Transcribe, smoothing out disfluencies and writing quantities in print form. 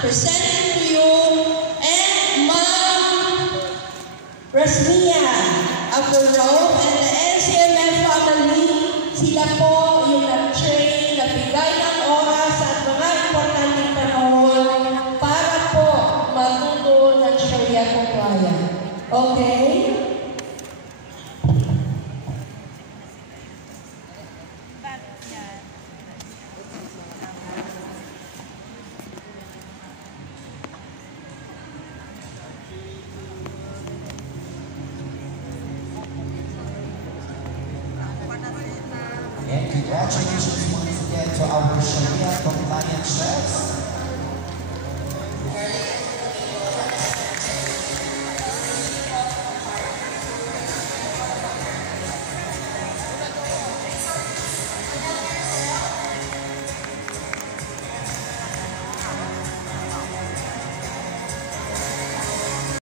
presenting to you, and Ma'am Rasmia of the Rome and the NCMF family. Sila po yung nag-train, nagbigay ng oras at mga importanteng panahon para po matuto ng Sharia compliant. Okay? And congratulations once again to our Sharia compliant chefs.